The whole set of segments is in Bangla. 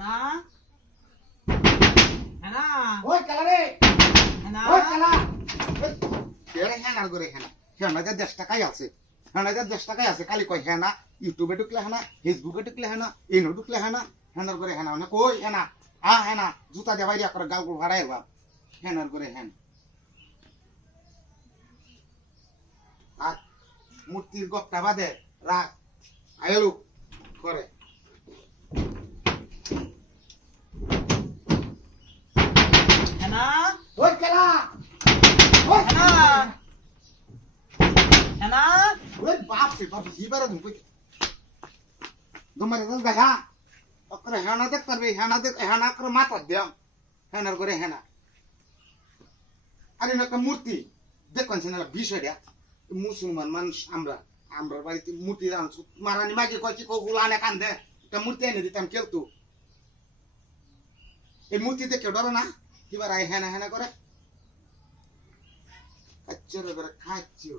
হেনা হেনা ওই কালা রে হেনা ওই কালা এরে হেনার করে হেনা হেনা যে 10 টাকাই আছে হেনা যে 10 টাকাই আছে খালি কই হেনা ইউটিউবে ঢুকলে হেনা ফেসবুকে ঢুকলে হেনা ইনো ঢুকলে হেনা হেনার করে হেনা মানে কই হেনা হেনা জুতা দে বাইরে করে গাল ভাড়াই বা হেনার করে হেনা আর মূর্তির গপটা বাদে রাখ আইলু করে হেনা ওই কালা ওই হেনা হেনা ওই বাপ রে বাপ জিবারে ধুম কই তোমার তো দেখা ওকরে হেনা দেখ করবে হেনা দেখ হেনা করে মাথা দেম হেনার করে হেনা আরে না একটা মূর্তি দেখুন না বিষয়টা মুসলমান মানুষ আমরা আমরা বাড়িতে মূর্তি আনছু মারানি মাকে কয় কি কগুলা আনে কান্দে একটা মূর্তি এনে দিতাম কেলতু এই মূর্তি দেখে ডরে না এবার আই হেনা হেনা করে আচ্ছা করে খাচ্ছিও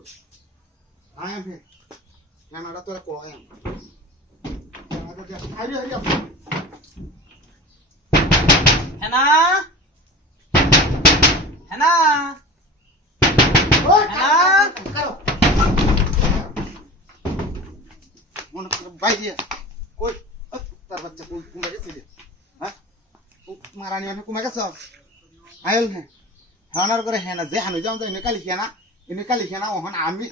আয় ভে হেনাটা তোরা কয় হেনাটা দেখ আরে আরে হেনা হেনা ওই হেনা কারো মনে করে বাইরে কই তার বাচ্চা কই কুমা গেছে রে হ্যাঁ মারানি আমি কুমা গেছ আইল হ্যাঁ হানার করে হ্যাঁ না যে হানু যাও এনে কালি খেনা ওহন আমি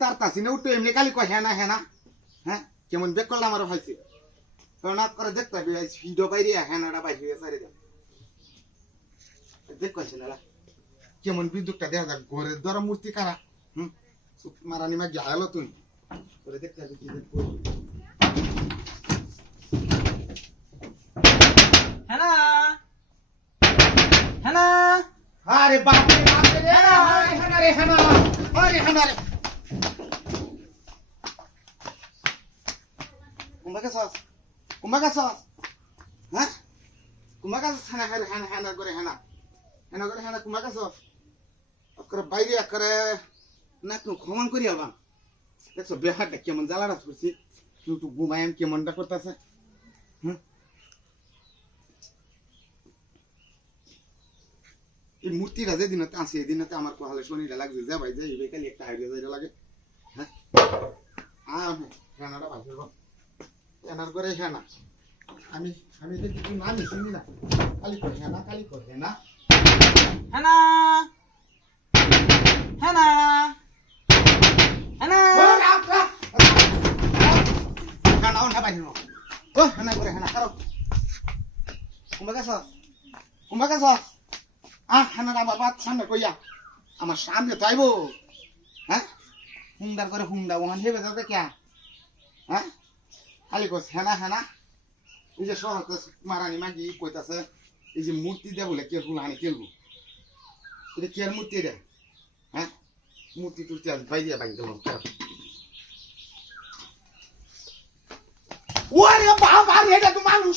তার তাসিনে উঠতো এমনি কালি কয় হ্যাঁ না হ্যাঁ কেমন বেক করলাম আরো হয়েছে হনাত করে দেখতে হবে ভিডিও বাইরে হ্যানাটা বাইরে গেছে রে দেখ কইছে না কেমন বিদ্যুৎটা দেখা যাক ঘরের দ্বারা মূর্তি কারা মারানি মা গেল তুই করে দেখতে হবে কি দেখবো হেনা হেনা আরে বাপ রে হেনা রে হেনা আরে হেনা রে কুম্বা গেছস হ্যাঁ কুম্বা গেছস হেনা করে হেনা কুম্বা গেছস ওকরে বাইরে করে না কেউ ক্ষমা করি আবার দেখছো বেহারটা কেমন জ্বালাটা ছুটছি একটু ঘুমায়াম কেমনটা করতেছে হ্যাঁ এই মূর্তিটা যেদিন আছে এই দিনতে আমার কোহালে শনিটা লাগছে যা ভাই যাই খালি একটা হাইডিয়া যাইটা লাগে হ্যাঁ হেনাটা ভাই হেনার করে হেনা আমি আমি দেখি তুই নামি শুনি না কালি কর হেনা হেনা হেনা হেনা হেনা ওনা বাইরে ও হেনা করে হেনা কারো কুম্বা গেছ হেনাটা আমার বাদ সামনে কইয়া আমার সামনে তো আইবো হ্যাঁ হুমদার করে হুমদা ওখান হেবে যাতে কে হ্যাঁ খালি কস হেনা এই যে শহর মারানি মাগি কইতাছে এই যে মূর্তি দেয়া বলে কে ফুল হানি কেলবো এটা কে মূর্তি রে হ্যাঁ মূর্তি টুর্তি আজ ভাই দিয়া বাইন দেবো ওরে বাবা রে এটা তো মানুষ